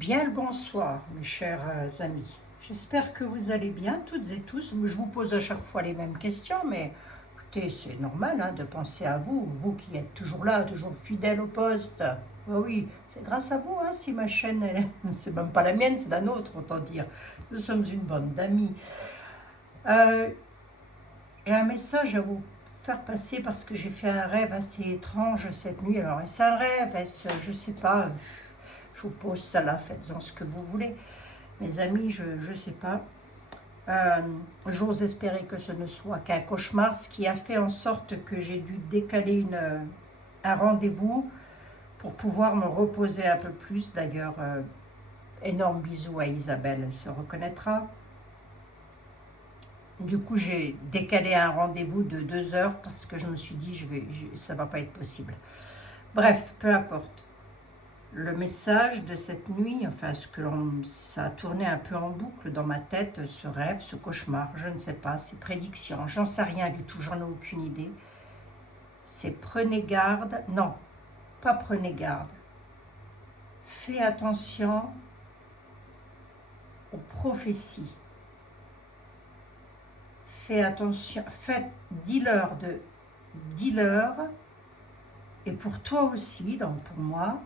Bien le bonsoir, mes chers amis. J'espère que vous allez bien, toutes et tous. Je vous pose à chaque fois les mêmes questions, mais écoutez, c'est normal de penser à vous, vous qui êtes toujours là, toujours fidèle au poste. Oui, c'est grâce à vous si ma chaîne, c'est même pas la mienne, c'est la nôtre, autant dire. Nous sommes une bande d'amis. Euh, j'ai un message à vous faire passer parce que j'ai fait un rêve assez étrange cette nuit. Alors, est-ce un rêve? Est-ce, je sais pas, je vous pose ça là, faites-en ce que vous voulez. Mes amis, je ne sais pas. Euh, J'ose espérer que ce ne soit qu'un cauchemar, ce qui a fait en sorte que j'ai dû décaler un rendez-vous pour pouvoir me reposer un peu plus. D'ailleurs, énorme bisou à Isabelle, elle se reconnaîtra. Du coup, j'ai décalé un rendez-vous de 2 heures parce que je me suis dit, ça ne va pas être possible. Bref, peu importe. Le message de cette nuit, enfin, ça a tourné un peu en boucle dans ma tête, ce rêve, ce cauchemar, je ne sais pas, ces prédictions, j'en sais rien du tout, j'en ai aucune idée. C'est prenez garde, non, pas prenez garde. Fais attention aux prophéties. Fais attention, dis-leur, et pour toi aussi, donc pour moi,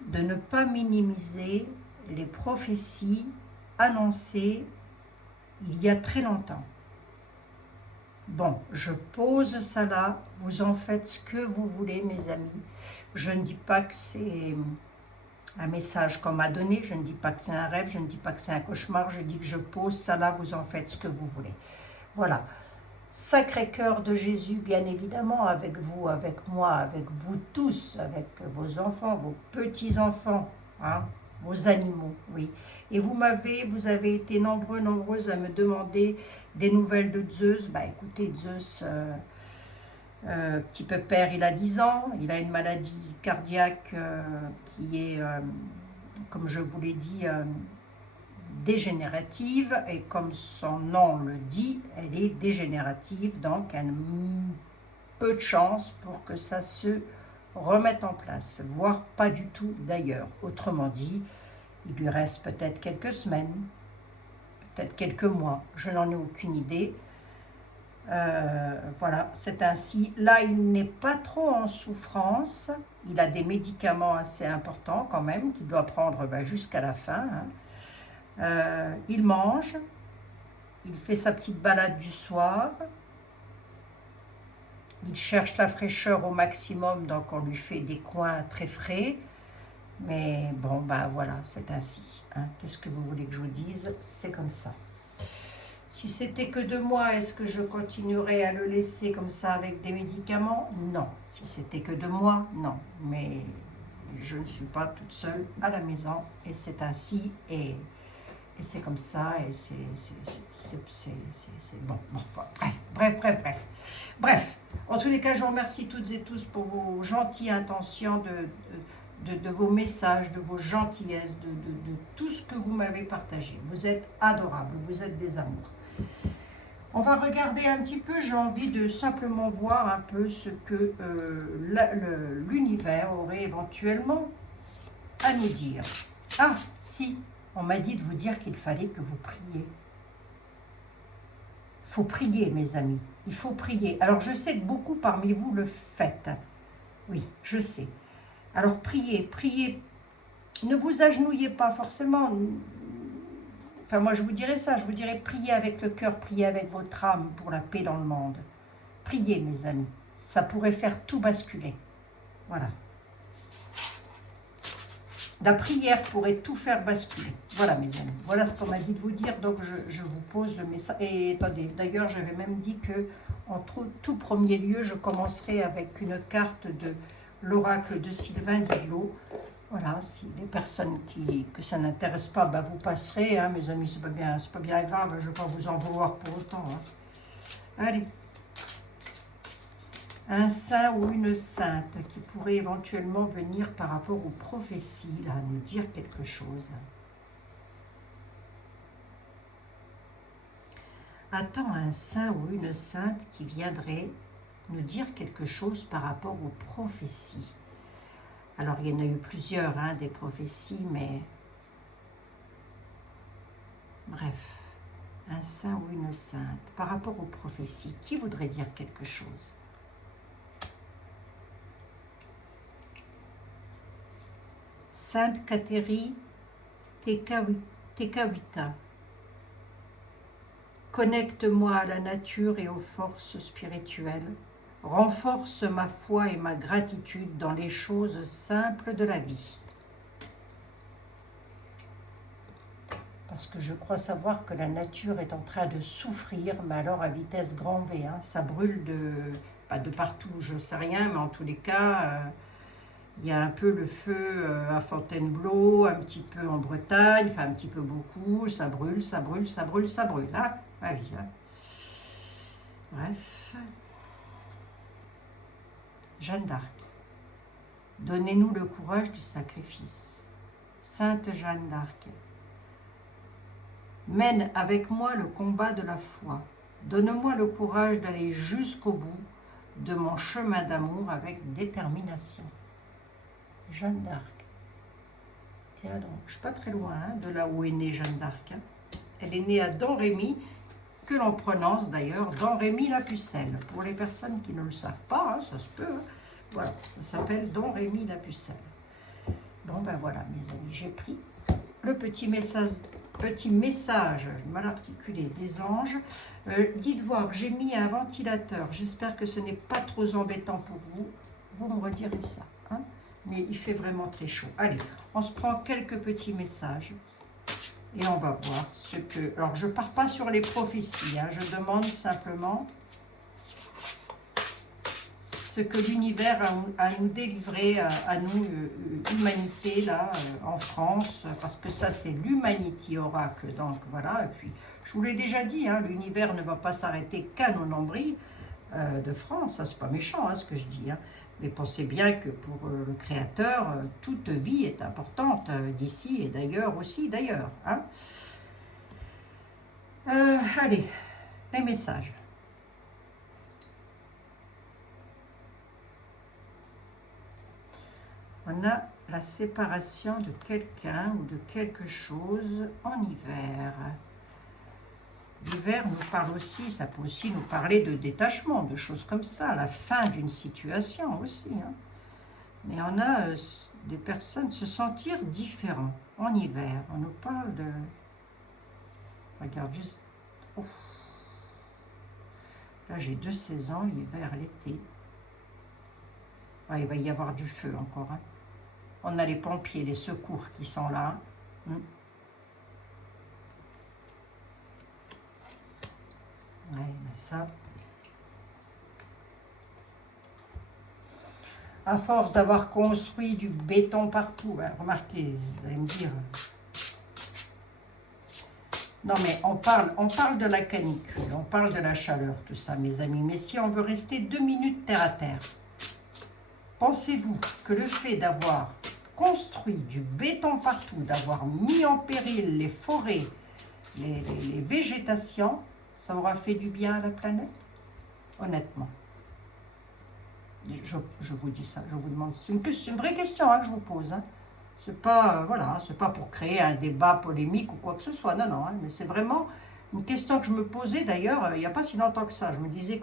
de ne pas minimiser les prophéties annoncées il y a très longtemps. Bon, je pose ça là, vous en faites ce que vous voulez, mes amis. Je ne dis pas que c'est un message qu'on m'a donné, je ne dis pas que c'est un rêve, je ne dis pas que c'est un cauchemar, je dis que je pose ça là, vous en faites ce que vous voulez. Voilà. Sacré-Cœur de Jésus, bien évidemment, avec vous, avec moi, avec vous tous, avec vos enfants, vos petits-enfants, vos animaux, oui. Et vous avez été nombreuses à me demander des nouvelles de Zeus. Bah écoutez, Zeus, petit pépère, il a 10 ans, il a une maladie cardiaque qui est, comme je vous l'ai dit, dégénérative, et comme son nom le dit, elle est dégénérative, donc elle a peu de chance pour que ça se remette en place, voire pas du tout d'ailleurs. Autrement dit, il lui reste peut-être quelques semaines, peut-être quelques mois, je n'en ai aucune idée. Voilà, c'est ainsi. Là, il n'est pas trop en souffrance, il a des médicaments assez importants quand même, qu'il doit prendre jusqu'à la fin. Il mange, il fait sa petite balade du soir, il cherche la fraîcheur au maximum, donc on lui fait des coins très frais. Mais bon, voilà, c'est ainsi. Qu'est-ce que vous voulez que je vous dise? C'est comme ça. Si c'était que de moi, est-ce que je continuerais à le laisser comme ça avec des médicaments? Non. Si c'était que de moi, non. Mais je ne suis pas toute seule à la maison, et c'est ainsi, et c'est comme ça, et c'est bon. Enfin, bref. En tous les cas, je vous remercie toutes et tous pour vos gentilles intentions, de vos messages, de vos gentillesses, de tout ce que vous m'avez partagé. Vous êtes adorables, vous êtes des amours. On va regarder un petit peu, j'ai envie de simplement voir un peu ce que l'univers aurait éventuellement à nous dire. Ah, si, on m'a dit de vous dire qu'il fallait que vous priez. Il faut prier, mes amis, il faut prier. Alors, je sais que beaucoup parmi vous le faites. Oui, je sais. Alors, priez. Ne vous agenouillez pas forcément. Enfin, moi, je vous dirais ça. Je vous dirais priez avec le cœur, priez avec votre âme pour la paix dans le monde. Priez, mes amis. Ça pourrait faire tout basculer. Voilà. La prière pourrait tout faire basculer. Voilà, mes amis. Voilà ce qu'on m'a dit de vous dire. Donc, je vous pose le message. Et attendez, d'ailleurs, j'avais même dit que, en tout premier lieu, je commencerai avec une carte de l'oracle de Sylvain Didlot. Voilà, si les personnes que ça n'intéresse pas, vous passerez, mes amis, c'est pas bien grave, je ne vais pas vous en vouloir pour autant. Allez. Un saint ou une sainte qui pourrait éventuellement venir par rapport aux prophéties, là, nous dire quelque chose. Attends, un saint ou une sainte qui viendrait nous dire quelque chose par rapport aux prophéties. Alors, il y en a eu plusieurs, hein, des prophéties, mais... Bref, un saint ou une sainte, par rapport aux prophéties, qui voudrait dire quelque chose? Sainte Kateri Tekakwitha. Connecte-moi à la nature et aux forces spirituelles. Renforce ma foi et ma gratitude dans les choses simples de la vie. Parce que je crois savoir que la nature est en train de souffrir, mais alors à vitesse grand V. Hein. Ça brûle pas de partout, je ne sais rien, mais en tous les cas, il y a un peu le feu à Fontainebleau, un petit peu en Bretagne, enfin un petit peu beaucoup, ça brûle, ça brûle, ça brûle, ça brûle. Hein. Ah oui, hein. Bref. Jeanne d'Arc. Donnez-nous le courage du sacrifice. Sainte Jeanne d'Arc. Mène avec moi le combat de la foi. Donne-moi le courage d'aller jusqu'au bout de mon chemin d'amour avec détermination. Jeanne d'Arc. Tiens donc, je ne suis pas très loin hein, de là où est née Jeanne d'Arc. Hein. Elle est née à Domrémy, que l'on prononce d'ailleurs Domrémy-la-Pucelle. Pour les personnes qui ne le savent pas, hein, ça se peut. Hein. Voilà, ça s'appelle Domrémy-la-Pucelle. Bon ben voilà mes amis, j'ai pris le petit message mal articulé des anges. Dites voir, j'ai mis un ventilateur. J'espère que ce n'est pas trop embêtant pour vous. Vous me redirez ça. Hein, mais il fait vraiment très chaud. Allez, on se prend quelques petits messages. Et on va voir ce que... Alors, je ne pars pas sur les prophéties. Hein, je demande simplement ce que l'univers a à nous délivrer, à nous, humanité, là, en France, parce que ça, c'est l'Humanity Oracle, donc voilà, et puis, je vous l'ai déjà dit, hein, l'univers ne va pas s'arrêter qu'à nos nombris de France, ça, c'est pas méchant, hein, ce que je dis, hein, mais pensez bien que pour le Créateur, toute vie est importante, d'ici et d'ailleurs aussi, d'ailleurs, hein. Allez, les messages. On a la séparation de quelqu'un ou de quelque chose en hiver. L'hiver nous parle aussi, ça peut aussi nous parler de détachement, de choses comme ça, la fin d'une situation aussi. Hein. Mais on a des personnes se sentir différents en hiver. On nous parle de... Regarde juste... Ouf. Là j'ai 2 saisons, l'hiver, l'été. Ah, il va y avoir du feu encore. Hein. On a les pompiers, les secours qui sont là. Ouais, mais ça... À force d'avoir construit du béton partout, ben, remarquez, vous allez me dire... Non, mais on parle de la canicule, on parle de la chaleur, tout ça, mes amis. Mais si on veut rester 2 minutes terre à terre, pensez-vous que le fait d'avoir construit du béton partout, d'avoir mis en péril les forêts, les végétations, ça aura fait du bien à la planète? Honnêtement. Je vous dis ça, je vous demande. C'est une vraie question hein, que je vous pose. Hein. C'est pas, voilà, c'est pas pour créer un débat polémique ou quoi que ce soit. Non, non. Hein, mais c'est vraiment une question que je me posais d'ailleurs il n'y a pas si longtemps que ça. Je me disais,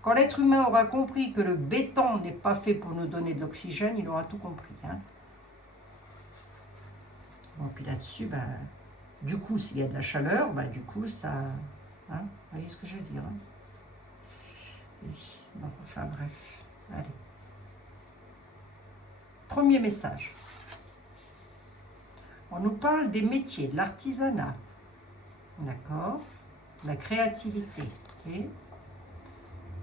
quand l'être humain aura compris que le béton n'est pas fait pour nous donner de l'oxygène, il aura tout compris. Hein. Bon, puis là-dessus, ben, du coup, s'il y a de la chaleur, ben, du coup, ça... Hein, vous voyez ce que je veux dire hein. Oui, bon, enfin, bref. Allez. Premier message. On nous parle des métiers, de l'artisanat. D'accord. La créativité. Et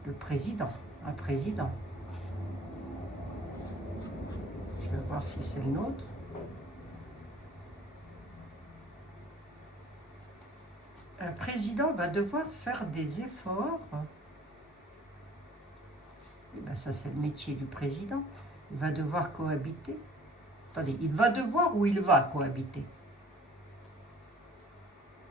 le président. Un président. Je vais voir si c'est le nôtre. Un président va devoir faire des efforts. Et bien ça, c'est le métier du président. Il va devoir cohabiter. Attendez, il va devoir ou il va cohabiter?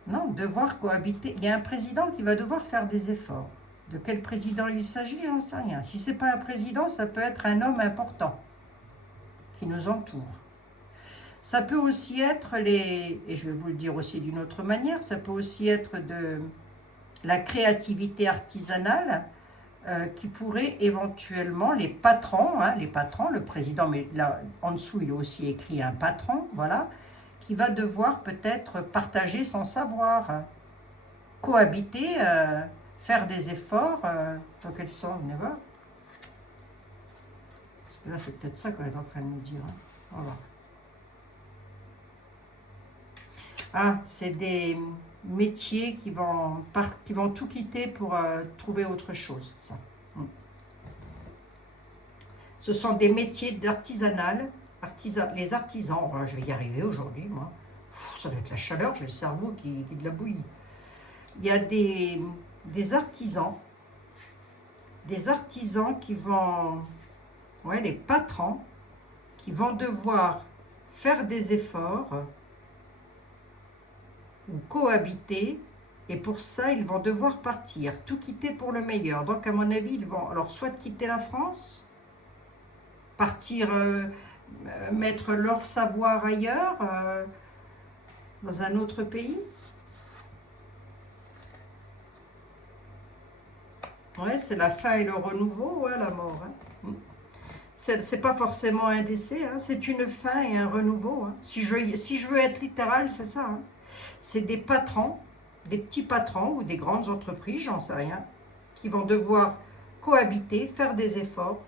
Non, devoir cohabiter. Il y a un président qui va devoir faire des efforts. De quel président il s'agit, j'en sais rien. Si ce n'est pas un président, ça peut être un homme important. qui nous entourent. Ça peut aussi être et je vais vous le dire aussi d'une autre manière, ça peut aussi être de la créativité artisanale qui pourrait éventuellement, les patrons, le président, mais là en dessous il est aussi écrit un patron, voilà, qui va devoir peut-être partager son savoir, cohabiter, faire des efforts. Donc elles sont, venez voir. Parce que là c'est peut-être ça qu'on est en train de nous dire. Hein. Voilà. Ah, c'est des métiers qui vont tout quitter pour trouver autre chose, ça. Ce sont des métiers d'artisanal, les artisans, voilà, je vais y arriver aujourd'hui, moi. Ça va être la chaleur, j'ai le cerveau qui de la bouillie. Il y a des artisans qui vont, ouais, les patrons, qui vont devoir faire des efforts ou cohabiter, et pour ça, ils vont devoir partir, tout quitter pour le meilleur. Donc, à mon avis, ils vont alors soit quitter la France, partir mettre leur savoir ailleurs, dans un autre pays. Ouais, c'est la fin et le renouveau, ouais, la mort. Hein. C'est pas forcément un décès, hein, c'est une fin et un renouveau. Hein. Si je veux être littéral, c'est ça. Hein. C'est des patrons, des petits patrons ou des grandes entreprises, j'en sais rien, qui vont devoir cohabiter, faire des efforts,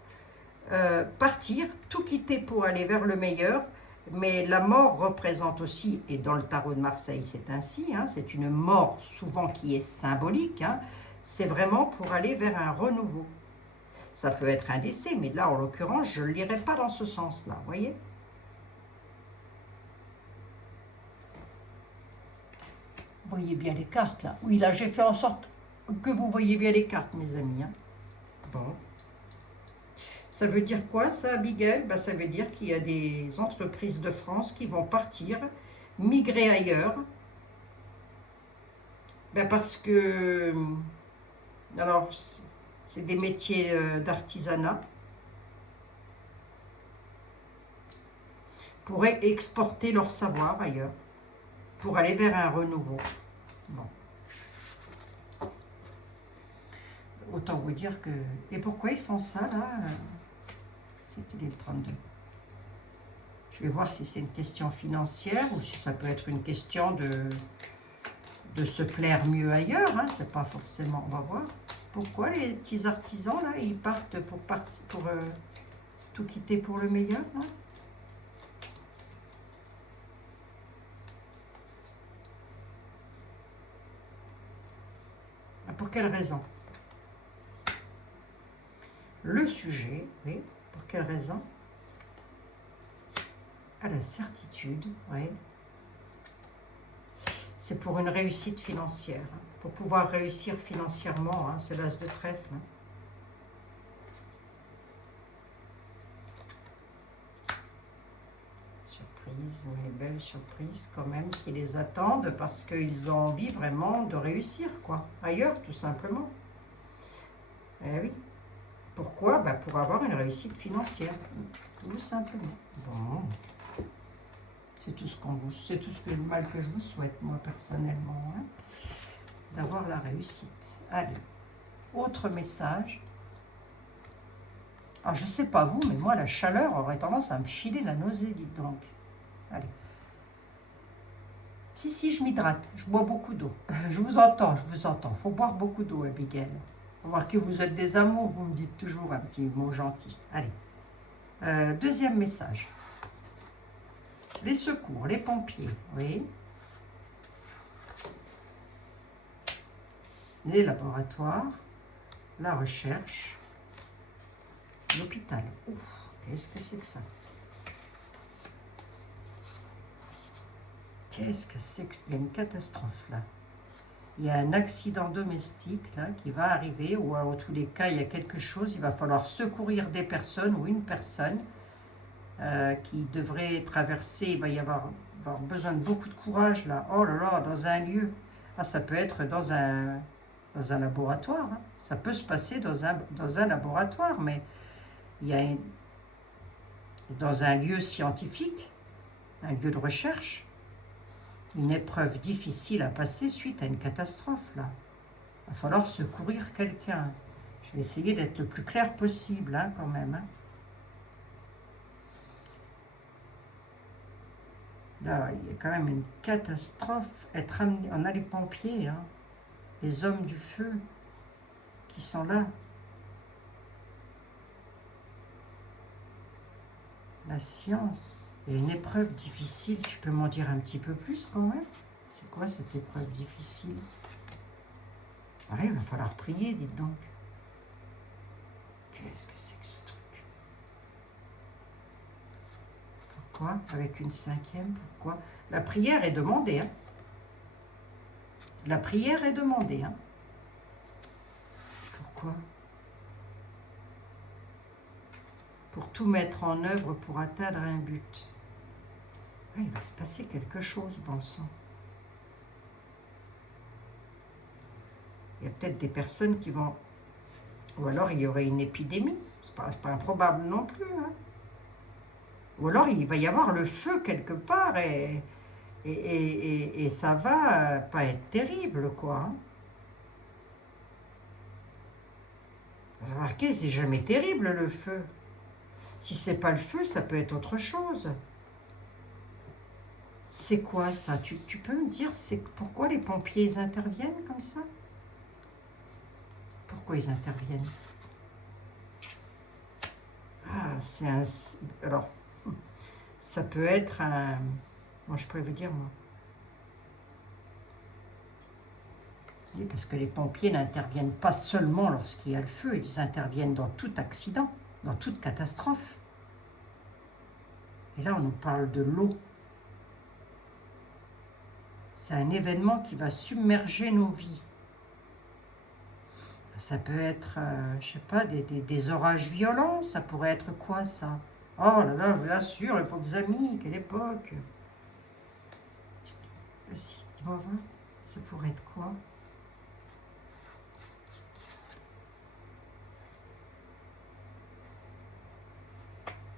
partir, tout quitter pour aller vers le meilleur. Mais la mort représente aussi, et dans le tarot de Marseille c'est ainsi, hein, c'est une mort souvent qui est symbolique, hein, c'est vraiment pour aller vers un renouveau. Ça peut être un décès, mais là en l'occurrence je ne lirai pas dans ce sens-là, vous voyez. Vous voyez bien les cartes là. Oui, là j'ai fait en sorte que vous voyez bien les cartes, mes amis. Hein. Bon. Ça veut dire quoi ça, Abigail? Ben, ça veut dire qu'il y a des entreprises de France qui vont partir, migrer ailleurs. Ben, parce que, alors, c'est des métiers d'artisanat. Pour exporter leur savoir ailleurs, pour aller vers un renouveau. Bon. Autant vous dire que... Et pourquoi ils font ça, là? C'était le 32. Je vais voir si c'est une question financière ou si ça peut être une question de se plaire mieux ailleurs. Hein. C'est pas forcément... On va voir. Pourquoi les petits artisans, là, ils partent pour tout quitter pour le meilleur, là? Pour quelle raison? Le sujet, oui, pour quelle raison? À la certitude, oui. C'est pour une réussite financière, hein, pour pouvoir réussir financièrement, hein, c'est l'as de trèfle. Hein. Surprise, mais belle surprise quand même qui les attendent parce qu'ils ont envie vraiment de réussir, quoi, ailleurs tout simplement. Eh oui. Pourquoi? Ben pour avoir une réussite financière, tout simplement. Bon. C'est tout ce le mal que je vous souhaite, moi, personnellement, hein, d'avoir la réussite. Allez, autre message. Alors, je ne sais pas vous, mais moi, la chaleur aurait tendance à me filer la nausée, dites donc. Allez. Si, je m'hydrate, je bois beaucoup d'eau. Je vous entends. Il faut boire beaucoup d'eau, Abigail. On va voir que vous êtes des amours, vous me dites toujours un petit mot gentil. Allez. Deuxième message. Les secours, les pompiers, oui. Les laboratoires, la recherche, l'hôpital. Ouf, qu'est-ce que c'est que ça? Qu'est-ce que c'est que... Il y a une catastrophe là. Il y a un accident domestique là qui va arriver, ou en tous les cas, il y a quelque chose. Il va falloir secourir des personnes ou une personne qui devrait traverser. Il va y avoir besoin de beaucoup de courage là. Oh là là, dans un lieu. Ah, ça peut être dans un laboratoire. Hein. Ça peut se passer dans un laboratoire, mais il y a dans un lieu scientifique, un lieu de recherche, une épreuve difficile à passer suite à une catastrophe, là. Il va falloir secourir quelqu'un. Je vais essayer d'être le plus clair possible, hein, quand même. Hein. Là, il y a quand même une catastrophe. Être amené, on a les pompiers, hein, les hommes du feu qui sont là. La science. Il y a une épreuve difficile. Tu peux m'en dire un petit peu plus quand même? C'est quoi cette épreuve difficile? Ouais, il va falloir prier, dites donc. Qu'est-ce que c'est que ce truc? Pourquoi? Avec une cinquième, pourquoi? La prière est demandée. Hein. La prière est demandée. Hein. Pourquoi? Pour tout mettre en œuvre pour atteindre un but. Ouais, il va se passer quelque chose, bon sang. Il y a peut-être des personnes qui vont... Ou alors il y aurait une épidémie. C'est pas improbable non plus. Hein. Ou alors il va y avoir le feu quelque part et ça va pas être terrible, quoi. Hein. Remarquez, c'est jamais terrible le feu. Si c'est pas le feu, ça peut être autre chose. C'est quoi ça? Tu peux me dire pourquoi les pompiers ils interviennent comme ça? Pourquoi ils interviennent? Ah, c'est un... Alors, ça peut être un... Moi, je pourrais vous dire, moi. Oui, parce que les pompiers n'interviennent pas seulement lorsqu'il y a le feu, ils interviennent dans tout accident, dans toute catastrophe. Et là, on nous parle de l'eau. C'est un événement qui va submerger nos vies. Ça peut être, je sais pas, des orages violents. Ça pourrait être quoi, ça? Oh là là, bien sûr, les pauvres amis, quelle époque. Vas-y, dis-moi voir. Ça pourrait être quoi?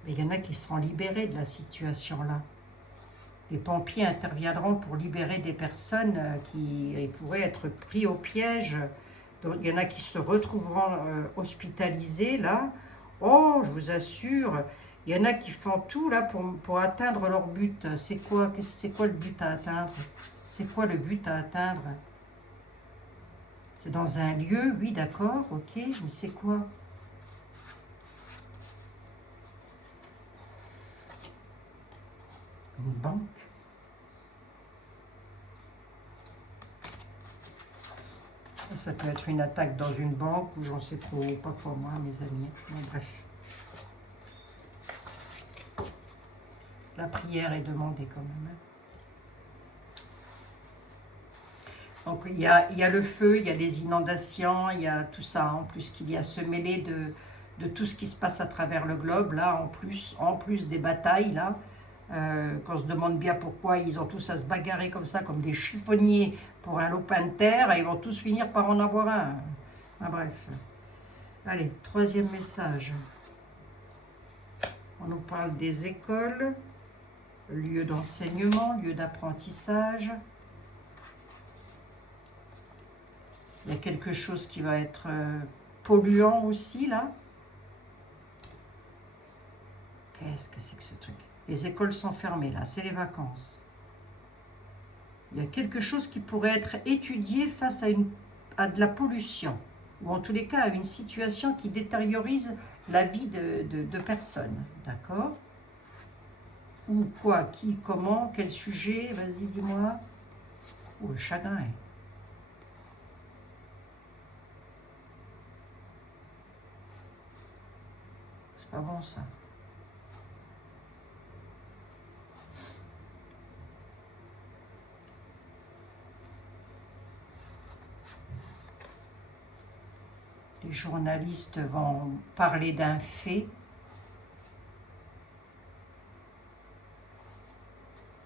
Mais il y en a qui seront libérés de la situation là. Les pompiers interviendront pour libérer des personnes qui pourraient être pris au piège. Donc, il y en a qui se retrouveront hospitalisés là. Oh, je vous assure, il y en a qui font tout là pour atteindre leur but. C'est quoi le but à atteindre? C'est quoi le but à atteindre? C'est dans un lieu, oui, d'accord, ok, mais c'est quoi? Une banque? Ça peut être une attaque dans une banque ou j'en sais trop, pas pour moi, mes amis. Bon, bref. La prière est demandée quand même. Donc il y a le feu, il y a les inondations, il y a tout ça, en plus qu'il y a se mêler de tout ce qui se passe à travers le globe, là, en plus des batailles, là, qu'on se demande bien pourquoi ils ont tous à se bagarrer comme ça, comme des chiffonniers pour un lopin de terre, et ils vont tous finir par en avoir un. Ah, bref. Allez, troisième message. On nous parle des écoles, lieu d'enseignement, lieu d'apprentissage. Il y a quelque chose qui va être polluant aussi, là. Qu'est-ce que c'est que ce truc? Les écoles sont fermées, là, c'est les vacances. Il y a quelque chose qui pourrait être étudié face à de la pollution, ou en tous les cas à une situation qui détériorise la vie de personnes, d'accord? Ou quoi, qui, comment, quel sujet, vas-y, dis-moi. Oh, le chagrin. C'est pas bon, ça. Les journalistes vont parler d'un fait.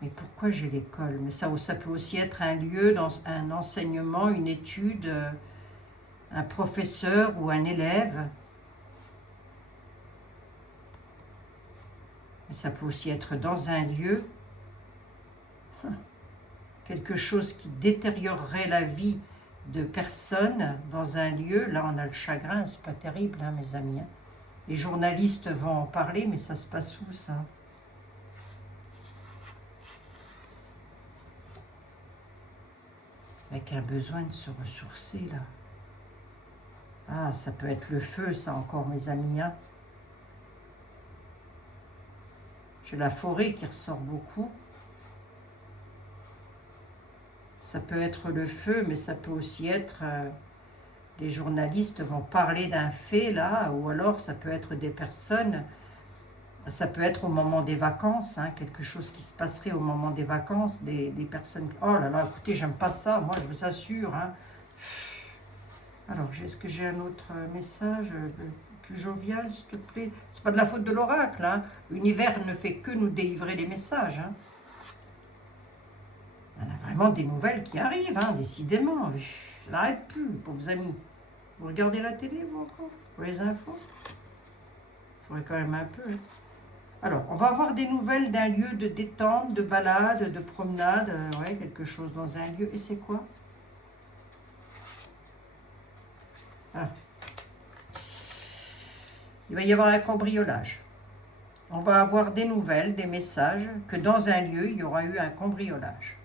Mais pourquoi j'ai l'école? Mais ça peut aussi être un lieu, dans un enseignement, une étude, un professeur ou un élève. Ça peut aussi être dans un lieu, quelque chose qui détériorerait la vie de personnes dans un lieu. Là, on a le chagrin, c'est pas terrible, hein, mes amis. Hein. Les journalistes vont en parler, mais ça se passe où, ça? Avec un besoin de se ressourcer, là. Ah, ça peut être le feu, ça, encore, mes amis. Hein. J'ai la forêt qui ressort beaucoup. Ça peut être le feu, mais ça peut aussi être... les journalistes vont parler d'un fait, là, ou alors ça peut être des personnes... Ça peut être au moment des vacances, hein, quelque chose qui se passerait au moment des vacances, des personnes... Oh là là, écoutez, j'aime pas ça, moi, je vous assure. Hein. Alors, est-ce que j'ai un autre message plus jovial, s'il te plaît? C'est pas de la faute de l'oracle, hein. L'univers ne fait que nous délivrer les messages. Hein. On a vraiment des nouvelles qui arrivent, hein, décidément. Je n'arrête plus, pauvres amis. Vous regardez la télé, vous, encore? Pour les infos? Il faudrait quand même un peu... Hein. Alors, on va avoir des nouvelles d'un lieu de détente, de balade, de promenade, ouais, quelque chose dans un lieu. Et c'est quoi? Ah. Il va y avoir un cambriolage. On va avoir des nouvelles, des messages, que dans un lieu, il y aura eu un cambriolage.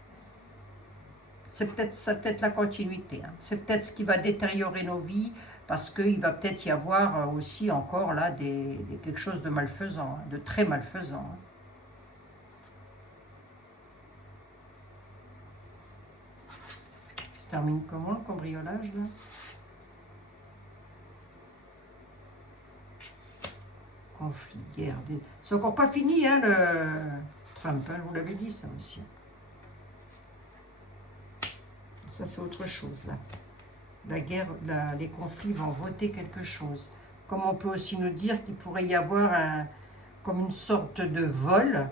C'est peut-être la continuité. Hein. C'est peut-être ce qui va détériorer nos vies, parce qu'il va peut-être y avoir aussi encore là quelque chose de malfaisant, hein, de très malfaisant. Hein. Ça se termine comment, le cambriolage, là? Conflit, guerre... C'est encore pas fini, hein, le Trump, hein, je vous l'avais dit, ça aussi. Ça, c'est autre chose, là. La guerre, les conflits vont voter quelque chose. Comme on peut aussi nous dire qu'il pourrait y avoir comme une sorte de vol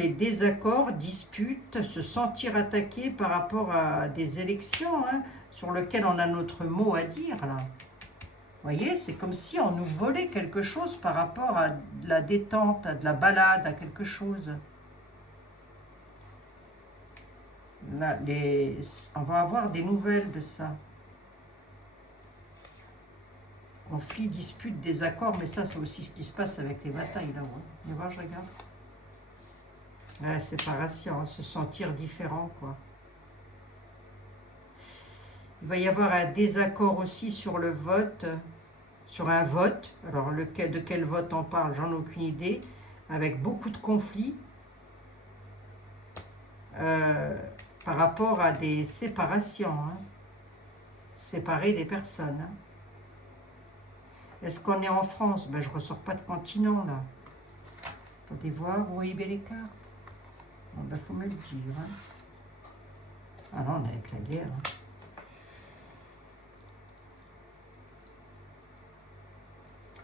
et désaccord, dispute, se sentir attaqué par rapport à des élections, hein, sur lesquelles on a notre mot à dire, là. Vous voyez, c'est comme si on nous volait quelque chose par rapport à de la détente, à de la balade, à quelque chose. Là, on va avoir des nouvelles de ça. Conflit, dispute, désaccord, mais ça, c'est aussi ce qui se passe avec les batailles, là. Ouais. Mais voir, je regarde. La séparation, hein, se sentir différent, quoi. Il va y avoir un désaccord aussi sur le vote, sur un vote. Alors, de quel vote on parle, j'en ai aucune idée. Avec beaucoup de conflits. Par rapport à des séparations, hein. Séparer des personnes. Hein. Est-ce qu'on est en France? Ben, je ne ressors pas de continent, là. Attendez voir, vous voyez bien l'écart? Bon, ben, faut me le dire. Hein. Ah non, on est avec la guerre. Hein.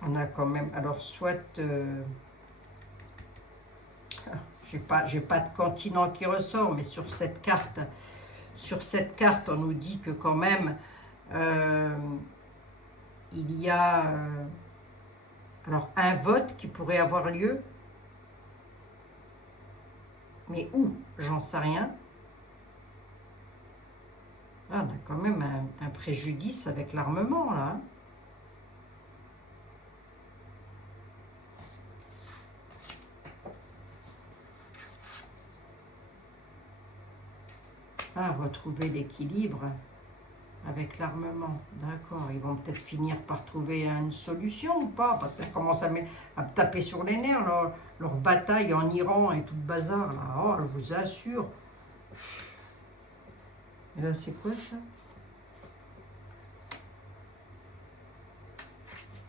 On a quand même... Alors, soit... j'ai pas de continent qui ressort, mais sur cette carte, on nous dit que quand même, il y a alors un vote qui pourrait avoir lieu, mais où? J'en sais rien. Là, on a quand même un préjudice avec l'armement, là. Hein. Ah, retrouver l'équilibre avec l'armement. D'accord, ils vont peut-être finir par trouver une solution ou pas, parce que ça commence à me taper sur les nerfs, leur bataille en Iran et tout le bazar, là. Oh, je vous assure. Et là, c'est quoi ça?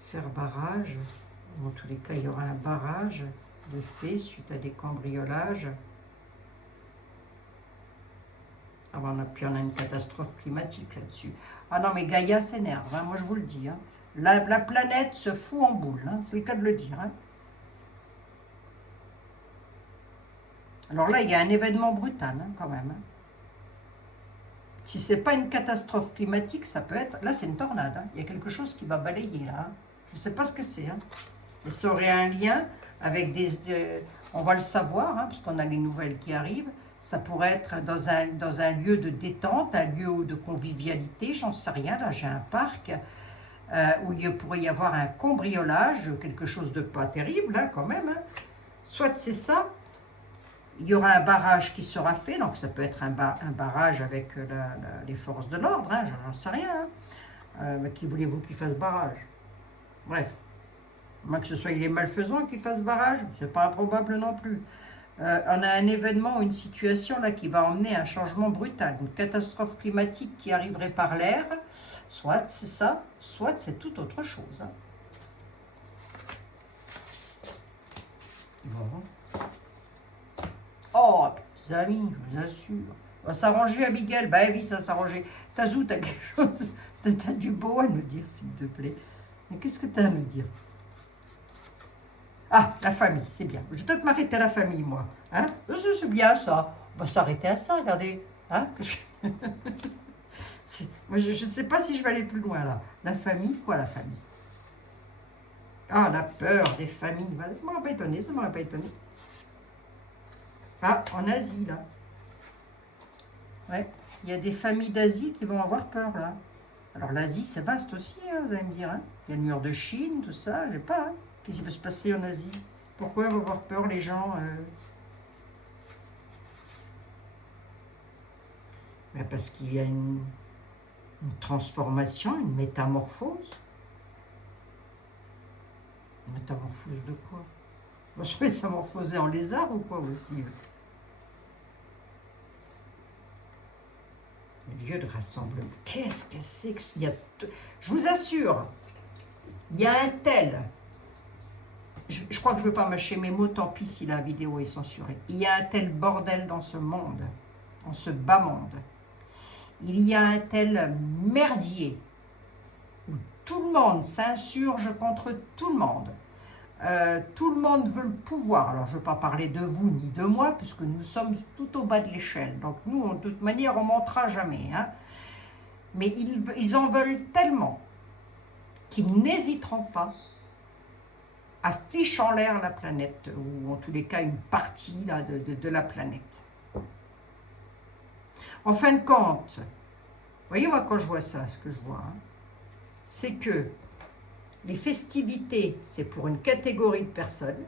Faire barrage. En tous les cas, il y aura un barrage de fait suite à des cambriolages. Ah ben, puis on a une catastrophe climatique là-dessus. Ah non, mais Gaïa s'énerve, hein, moi je vous le dis. Hein. La planète se fout en boule, hein, c'est le cas de le dire. Hein. Alors là, il y a un événement brutal, hein, quand même. Hein. Si ce n'est pas une catastrophe climatique, ça peut être... Là, c'est une tornade. Hein. Il y a quelque chose qui va balayer, là. Hein. Je ne sais pas ce que c'est. Hein. Et ça aurait un lien avec on va le savoir, hein, parce qu'on a les nouvelles qui arrivent. Ça pourrait être dans un lieu de détente, un lieu de convivialité, j'en sais rien. Là, j'ai un parc où il pourrait y avoir un cambriolage, quelque chose de pas terrible, hein, quand même. Hein. Soit c'est ça, il y aura un barrage qui sera fait, donc ça peut être un barrage avec les forces de l'ordre, hein, j'en sais rien. Hein. Qui voulez-vous qu'il fasse barrage? Bref, moins que ce soit les malfaisants qui fassent barrage, c'est pas improbable non plus. On a un événement, une situation là qui va emmener un changement brutal, une catastrophe climatique qui arriverait par l'air. Soit c'est ça, soit c'est tout autre chose. Hein. Bon. Oh, petits amis, je vous assure. On va s'arranger, Abigail. Bah oui, ça va s'arranger. Tazou, t'as quelque chose, t'as du beau à nous dire, s'il te plaît. Mais qu'est-ce que t'as à nous dire? Ah, la famille, c'est bien. Je vais peut-être m'arrêter à la famille, moi. Hein? C'est bien, ça. On va s'arrêter à ça, regardez. Hein? Moi, je ne sais pas si je vais aller plus loin, là. La famille, quoi, la famille? Ah, la peur des familles. Voilà, ça ne m'aurait pas étonné, ça ne m'aurait pas étonné. Ah, en Asie, là. Ouais, il y a des familles d'Asie qui vont avoir peur, là. Alors, l'Asie, c'est vaste aussi, hein, vous allez me dire. Hein? Il y a le mur de Chine, tout ça, je sais pas. Hein? Qu'est-ce qui peut se passer en Asie? Pourquoi ils vont avoir peur, les gens Ben parce qu'il y a une transformation, une métamorphose. Une métamorphose de quoi? On se métamorphoser en lézard ou quoi aussi? Lieu de rassemblement. Qu'est-ce que c'est que... Je vous assure, il y a un tel... Je crois que je ne veux pas mâcher mes mots, tant pis si la vidéo est censurée. Il y a un tel bordel dans ce monde, dans ce bas monde. Il y a un tel merdier où tout le monde s'insurge contre tout le monde. Tout le monde veut le pouvoir. Alors, je ne veux pas parler de vous ni de moi, puisque nous sommes tout au bas de l'échelle. Donc, nous, de toute manière, on ne montera jamais. Hein. Mais ils en veulent tellement qu'ils n'hésiteront pas à ficher en l'air la planète, ou en tous les cas, une partie là, de la planète. En fin de compte, vous voyez, moi, quand je vois ça, ce que je vois, hein, c'est que les festivités, c'est pour une catégorie de personnes,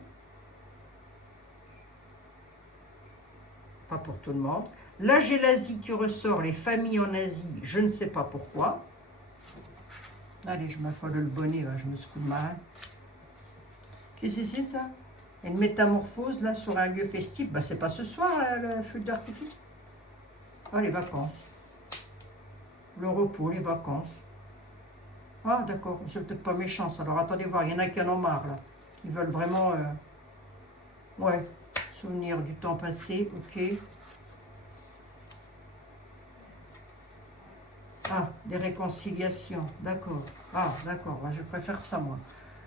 pas pour tout le monde. Là, j'ai l'Asie qui ressort, les familles en Asie, je ne sais pas pourquoi. Allez, je m'affole le bonnet, là, je me secoue le marin. Qu'est-ce que c'est ça? Une métamorphose, là, sur un lieu festif. Ben, c'est pas ce soir, là, le feu d'artifice. Ah, les vacances. Le repos, les vacances. Ah, d'accord, c'est peut-être pas méchant, ça. Alors, attendez voir, il y en a qui en ont marre, là. Ils veulent vraiment... Ouais, souvenir du temps passé, ok. Ah, des réconciliations, d'accord. Ah, d'accord, je préfère ça, moi.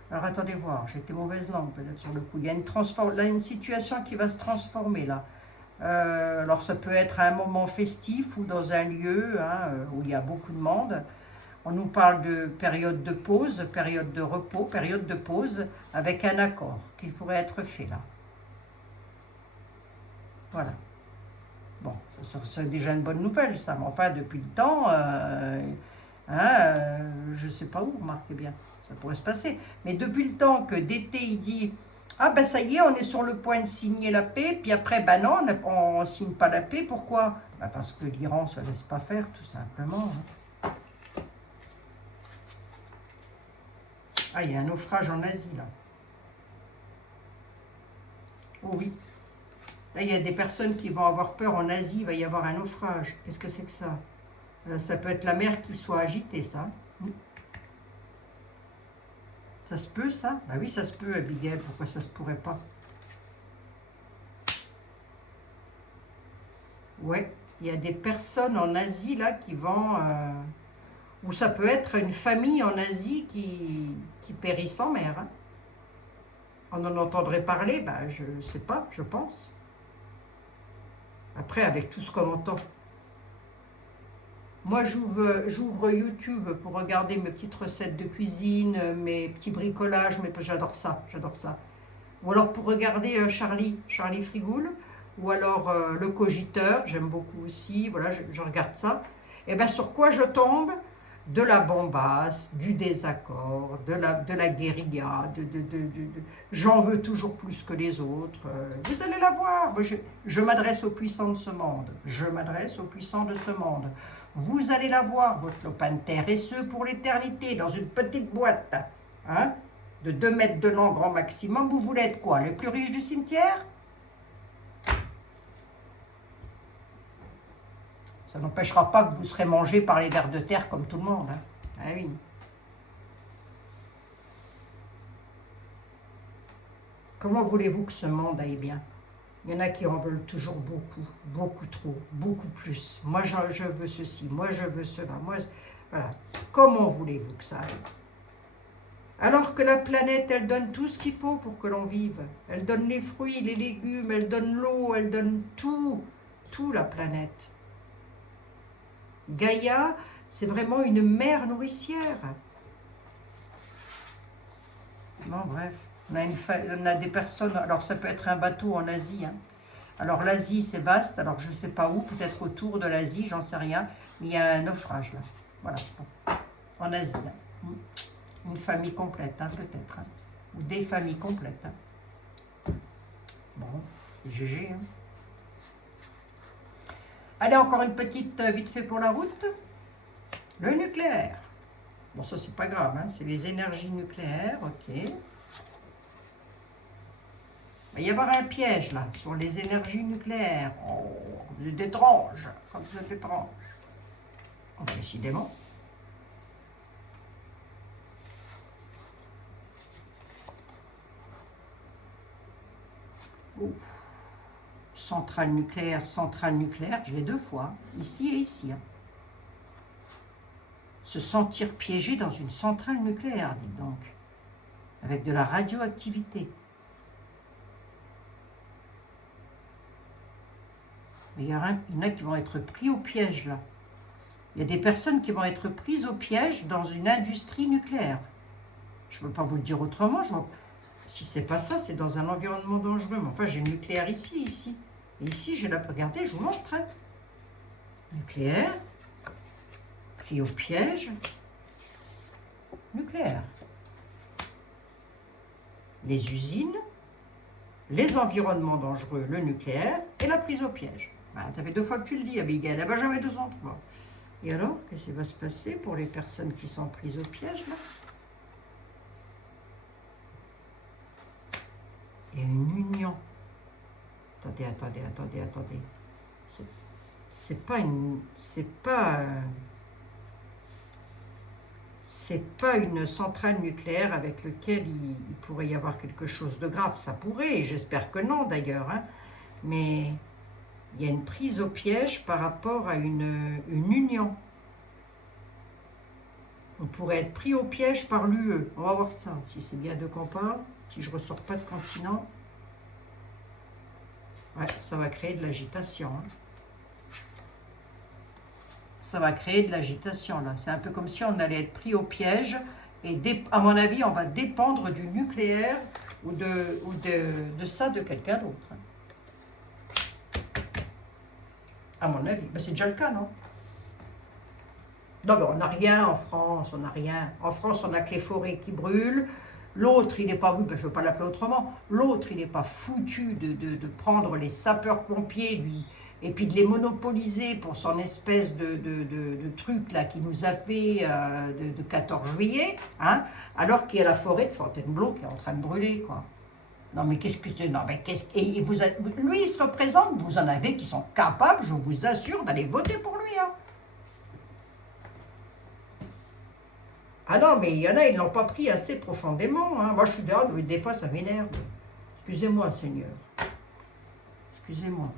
Alors, attendez voir, j'ai été mauvaise langue, peut-être, sur le coup. Il y a une situation qui va se transformer, là. Alors, ça peut être à un moment festif ou dans un lieu hein, où il y a beaucoup de monde. On nous parle de période de pause, période de repos, période de pause, avec un accord qui pourrait être fait là. Voilà. Bon, ça c'est déjà une bonne nouvelle, ça. Mais enfin, depuis le temps, je ne sais pas où, remarquez bien, ça pourrait se passer. Mais depuis le temps que d'été, il dit, ah ben ça y est, on est sur le point de signer la paix, puis après, ben non, on ne signe pas la paix. Pourquoi? Ben parce que l'Iran ne se laisse pas faire, tout simplement. Hein. Ah, il y a un naufrage en Asie, là. Oh oui. Là, il y a des personnes qui vont avoir peur en Asie, il va y avoir un naufrage. Qu'est-ce que c'est que ça? Ça peut être la mer qui soit agitée, ça. Ça se peut, ça? Bah oui, ça se peut, Abigail. Pourquoi ça se pourrait pas? Ouais, il y a des personnes en Asie, là, qui vont... ou ça peut être une famille en Asie qui périsse en mer. Hein. On en entendrait parler, ben, je ne sais pas, je pense. Après, avec tout ce qu'on entend. Moi, j'ouvre YouTube pour regarder mes petites recettes de cuisine, mes petits bricolages, mais j'adore ça, j'adore ça. Ou alors pour regarder Charlie Frigoul, ou alors Le Cogiteur, j'aime beaucoup aussi, voilà, je regarde ça. Et bien sur quoi je tombe? De la bombasse, du désaccord, de la guérilla, j'en veux toujours plus que les autres. Vous allez la voir, moi, je m'adresse aux puissants de ce monde, je m'adresse aux puissants de ce monde. Vous allez la voir, votre lopin de terre, et ce pour l'éternité, dans une petite boîte, hein, de 2 mètres de long grand maximum. Vous voulez être quoi? Les plus riches du cimetière? Ça n'empêchera pas que vous serez mangé par les vers de terre comme tout le monde. Hein. Ah oui. Comment voulez-vous que ce monde aille bien? Il y en a qui en veulent toujours beaucoup, beaucoup trop, beaucoup plus. Moi, je veux ceci, moi, je veux cela. Moi, voilà. Comment voulez-vous que ça aille? Alors que la planète, elle donne tout ce qu'il faut pour que l'on vive. Elle donne les fruits, les légumes, elle donne l'eau, elle donne tout, la planète. Gaïa, c'est vraiment une mère nourricière. Bon, bref, on a des personnes, alors ça peut être un bateau en Asie. Hein. Alors l'Asie, c'est vaste, alors je ne sais pas où, peut-être autour de l'Asie, j'en sais rien, mais il y a un naufrage là. Voilà, bon. En Asie. Hein. Une famille complète, hein, peut-être. Hein. Ou des familles complètes. Hein. Bon, c'est GG. Hein. Allez, encore une petite vite fait pour la route. Le nucléaire. Bon, ça, c'est pas grave, hein, c'est les énergies nucléaires, ok. Il va y avoir un piège, là, sur les énergies nucléaires. Oh, vous êtes étrange, comme vous êtes étrange. Oh, décidément. Ouf. Centrale nucléaire, je l'ai 2 fois, ici et ici. Hein. Se sentir piégé dans une centrale nucléaire, dites donc, avec de la radioactivité. Il y en a qui vont être pris au piège, là. Il y a des personnes qui vont être prises au piège dans une industrie nucléaire. Je ne peux pas vous le dire autrement. Si c'est pas ça, c'est dans un environnement dangereux. Mais enfin, j'ai le nucléaire ici. Et ici, j'ai la... Regardez, je vous montre. Hein. Nucléaire. Pris au piège. Nucléaire. Les usines, les environnements dangereux, le nucléaire et la prise au piège. Voilà, ça fait 2 fois que tu le dis, Abigail. Elle va jamais 2 ans. Et alors, qu'est-ce qui va se passer pour les personnes qui sont prises au piège, là? Il y a une union. Attendez. C'est pas une centrale nucléaire avec laquelle il pourrait y avoir quelque chose de grave. Ça pourrait, et j'espère que non d'ailleurs. Hein. Mais il y a une prise au piège par rapport à une union. On pourrait être pris au piège par l'UE. On va voir ça, si c'est bien de quoi on parle. Si je ne ressors pas de continent. Ouais, ça va créer de l'agitation. Hein. Ça va créer de l'agitation, là. C'est un peu comme si on allait être pris au piège. Et à mon avis, on va dépendre du nucléaire ou de ça de quelqu'un d'autre. Hein. À mon avis. Ben, c'est déjà le cas, non? Non, mais on n'a rien en France, on n'a rien. En France, on n'a que les forêts qui brûlent. L'autre, il n'est pas, oui, ben je ne veux pas l'appeler autrement, l'autre, il n'est pas foutu de prendre les sapeurs-pompiers, lui, et puis de les monopoliser pour son espèce de truc là qui nous a fait de 14 juillet, hein, alors qu'il y a la forêt de Fontainebleau qui est en train de brûler, quoi. Non, mais qu'est-ce que c'est? Non, mais qu'est-ce et lui, il se représente, vous en avez qui sont capables, je vous assure, d'aller voter pour lui, hein. Ah non, mais il y en a, ils ne l'ont pas pris assez profondément. Hein. Moi, je suis dehors, des fois, ça m'énerve. Excusez-moi, Seigneur. Excusez-moi.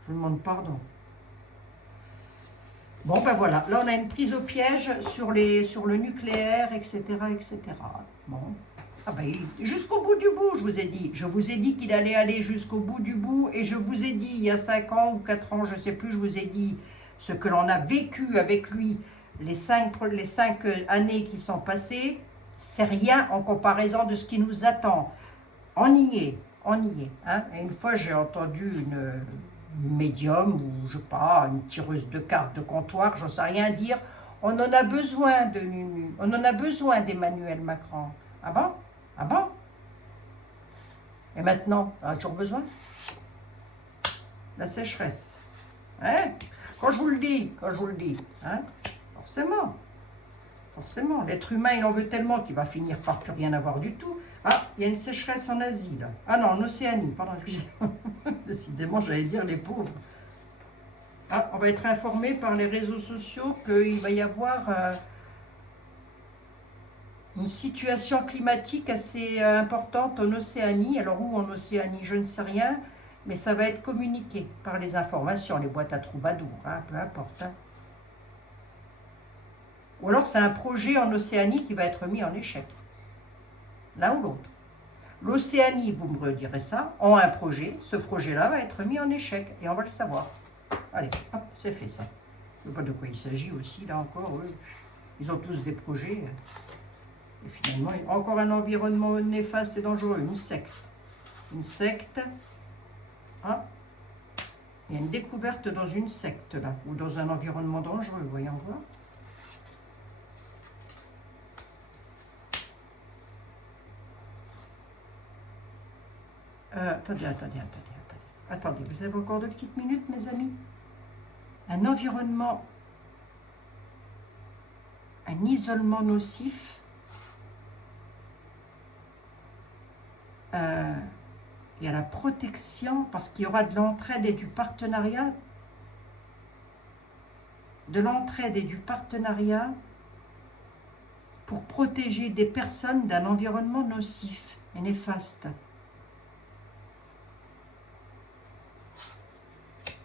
Je vous demande pardon. Bon, ben voilà. Là, on a une prise au piège sur le nucléaire, etc., etc. Bon. Ah ben, jusqu'au bout du bout, je vous ai dit. Je vous ai dit qu'il allait aller jusqu'au bout du bout. Et je vous ai dit, il y a 5 ans ou 4 ans, je ne sais plus, je vous ai dit, ce que l'on a vécu avec lui, les cinq années qui sont passées, c'est rien en comparaison de ce qui nous attend. On y est, on y est. Hein. Et une fois, j'ai entendu une médium, ou je sais pas, une tireuse de cartes de comptoir, j'en sais rien dire, on en a besoin de Nunu, on en a besoin d'Emmanuel Macron. Ah bon? Ah bon? Et maintenant, on a toujours besoin? La sécheresse. Hein? Quand je vous le dis, hein? Forcément. Forcément, l'être humain, il en veut tellement qu'il va finir par plus rien avoir du tout. Ah, il y a une sécheresse en Asie, là. Ah non, en Océanie, pardon, excusez-moi. Décidément, j'allais dire les pauvres. Ah, on va être informé par les réseaux sociaux qu'il va y avoir une situation climatique assez importante en Océanie. Alors où en Océanie, je ne sais rien, mais ça va être communiqué par les informations, les boîtes à troubadours, hein, peu importe. Hein. Ou alors c'est un projet en Océanie qui va être mis en échec. L'un ou l'autre. L'Océanie, vous me redirez ça, ont un projet. Ce projet-là va être mis en échec et on va le savoir. Allez, hop, c'est fait ça. Je ne sais pas de quoi il s'agit aussi, là encore. Eux. Ils ont tous des projets. Et finalement, encore un environnement néfaste et dangereux. Une secte. Une secte. Ah, il y a une découverte dans une secte, là. Ou dans un environnement dangereux, voyons voir. Attendez, vous avez encore 2 petites minutes, mes amis? Un environnement, un isolement nocif, il y a la protection, parce qu'il y aura de l'entraide et du partenariat, pour protéger des personnes d'un environnement nocif et néfaste.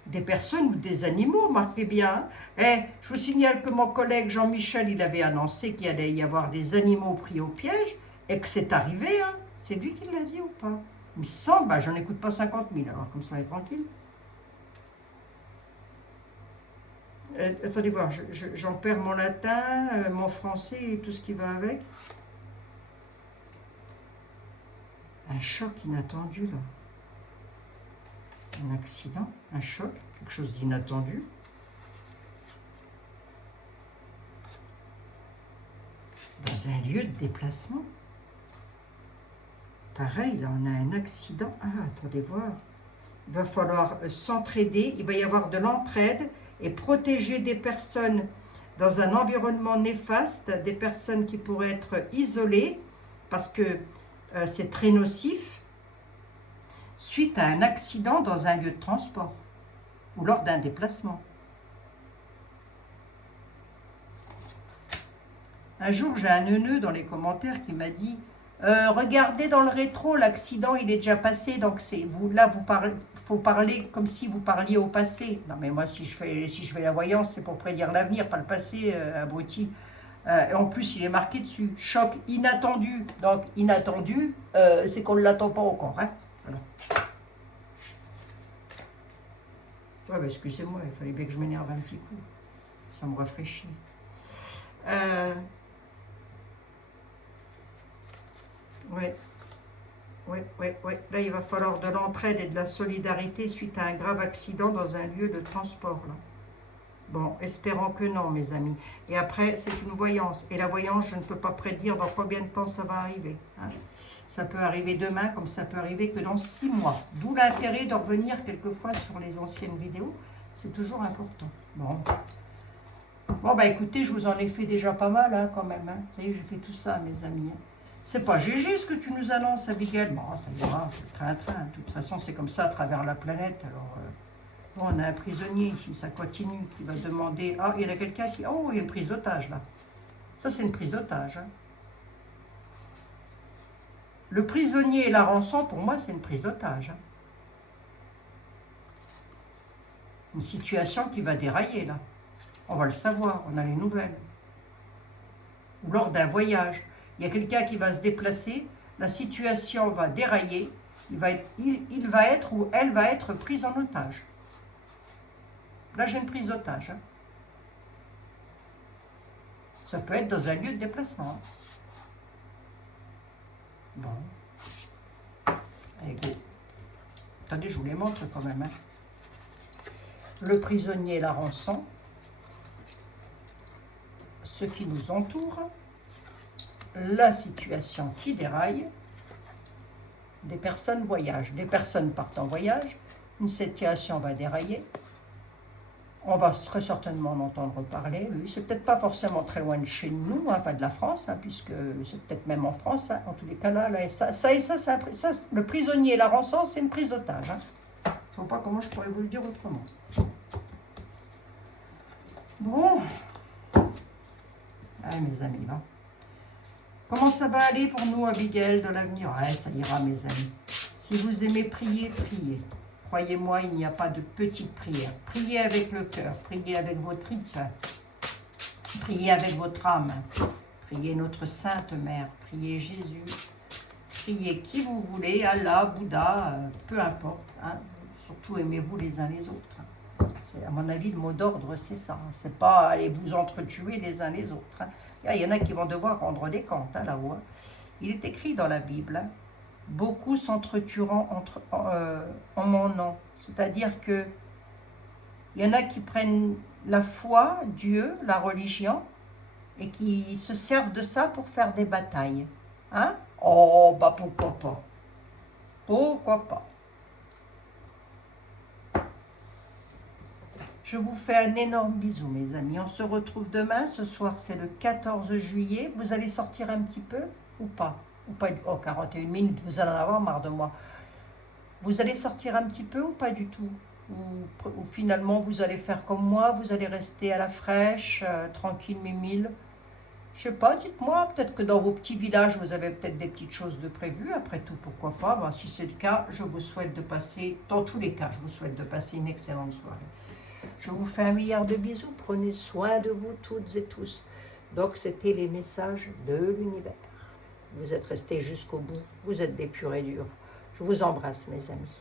Des personnes ou des animaux, marquez bien. Je vous signale que mon collègue Jean-Michel, il avait annoncé qu'il allait y avoir des animaux pris au piège et que c'est arrivé. Hein. C'est lui qui l'a dit ou pas? Il me semble, j'en écoute pas 50 000, alors comme ça on est tranquille. Attendez voir, j'en perds mon latin, mon français et tout ce qui va avec. Un choc inattendu là. Un accident, un choc, quelque chose d'inattendu. Dans un lieu de déplacement. Pareil, là on a un accident. Ah, attendez voir. Il va falloir s'entraider, il va y avoir de l'entraide et protéger des personnes dans un environnement néfaste, des personnes qui pourraient être isolées parce que c'est très nocif, suite à un accident dans un lieu de transport ou lors d'un déplacement. Un jour, j'ai un neuneu dans les commentaires qui m'a dit regardez dans le rétro, l'accident il est déjà passé, donc c'est vous là vous parlez, faut parler comme si vous parliez au passé. Non mais moi si je fais la voyance, c'est pour prédire l'avenir, pas le passé, abruti. Et en plus il est marqué dessus choc inattendu. Donc inattendu, c'est qu'on ne l'attend pas encore. Hein. Voilà. Ouais, bah, excusez-moi, il fallait bien que je m'énerve un petit coup. Ça me rafraîchit. Ouais. Là, il va falloir de l'entraide et de la solidarité suite à un grave accident dans un lieu de transport. Là. Bon, espérons que non, mes amis. Et après, c'est une voyance. Et la voyance, je ne peux pas prédire dans combien de temps ça va arriver. Hein. Ça peut arriver demain, comme ça peut arriver que dans 6 mois. D'où l'intérêt de revenir quelquefois sur les anciennes vidéos. C'est toujours important. Bon, bah écoutez, je vous en ai fait déjà pas mal, hein, quand même. Hein. Vous voyez, j'ai fait tout ça, mes amis. Hein. C'est pas GG ce que tu nous annonces, Abigail. Bon, ça ira, c'est le train-train. De toute façon, c'est comme ça à travers la planète. Alors, bon, on a un prisonnier ici, ça continue, qui va demander... Ah, il y a quelqu'un qui... Oh, il y a une prise d'otage, là. Ça, c'est une prise d'otage. Hein. Le prisonnier et la rançon, pour moi, c'est une prise d'otage. Hein. Une situation qui va dérailler, là. On va le savoir, on a les nouvelles. Ou lors d'un voyage. Il y a quelqu'un qui va se déplacer, la situation va dérailler, il va être ou elle va être prise en otage. Là, j'ai une prise d'otage. Hein. Ça peut être dans un lieu de déplacement. Hein. Bon. Allez, go. Attendez, je vous les montre quand même. Hein. Le prisonnier, la rançon. Ce qui nous entoure. La situation qui déraille. Des personnes voyagent. Des personnes partent en voyage. Une situation va dérailler. On va très certainement en entendre parler. Oui, c'est peut-être pas forcément très loin de chez nous, hein, enfin de la France, hein, puisque c'est peut-être même en France. Hein, en tous les cas, là ça, le prisonnier et la rançon, c'est une prise d'otage. Hein. Je ne vois pas comment je pourrais vous le dire autrement. Bon. Allez, mes amis, là. Comment ça va aller pour nous, Abigail, de l'avenir? Ouais, ça ira, mes amis. Si vous aimez prier, priez. Croyez-moi, il n'y a pas de petite prière. Priez avec le cœur, priez avec vos tripes, priez avec votre âme, priez notre Sainte Mère, priez Jésus, priez qui vous voulez, Allah, Bouddha, peu importe. Hein. Surtout aimez-vous les uns les autres. Hein. À mon avis, le mot d'ordre, c'est ça. Hein. C'est pas allez vous entretuer les uns les autres. Hein. Il y en a qui vont devoir rendre des comptes hein, là-haut. Hein. Il est écrit dans la Bible, hein, beaucoup s'entretueront en mon nom. C'est-à-dire que il y en a qui prennent la foi, Dieu, la religion, et qui se servent de ça pour faire des batailles. Hein? Oh, bah pourquoi pas? Pourquoi pas? Je vous fais un énorme bisou, mes amis. On se retrouve demain. Ce soir, c'est le 14 juillet. Vous allez sortir un petit peu ou pas? Ou pas? Oh, 41 minutes, vous allez en avoir marre de moi. Vous allez sortir un petit peu ou pas du tout? Ou finalement, vous allez faire comme moi, vous allez rester à la fraîche, tranquille, mimile. Je sais pas, dites-moi, peut-être que dans vos petits villages, vous avez peut-être des petites choses de prévues. Après tout, pourquoi pas? Ben, si c'est le cas, je vous souhaite de passer, dans tous les cas, je vous souhaite de passer une excellente soirée. Je vous fais un milliard de bisous. Prenez soin de vous toutes et tous. Donc, c'était les messages de l'univers. Vous êtes restés jusqu'au bout. Vous êtes des purs et durs. Je vous embrasse, mes amis.